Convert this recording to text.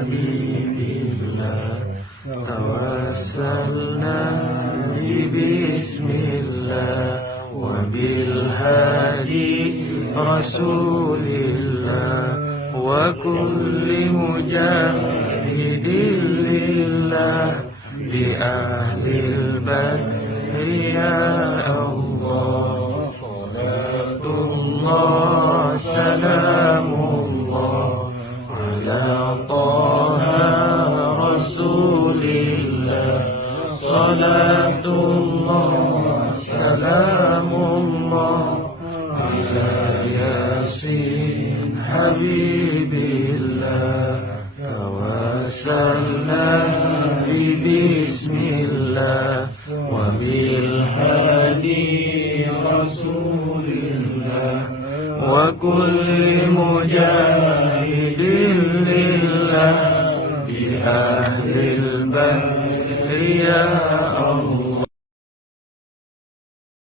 حبيب الله توسلنا بسم الله وبالهادي رسول الله وكل مجاهد لله بأهل البدر يا الله صلاة الله سلام الله على طه رسول الله صلاة الله سلام الله على ياسين حبيب الله توسلنا بسم الله وبالهادي رسول الله وكل مجاهد لله بأهل البدر يا الله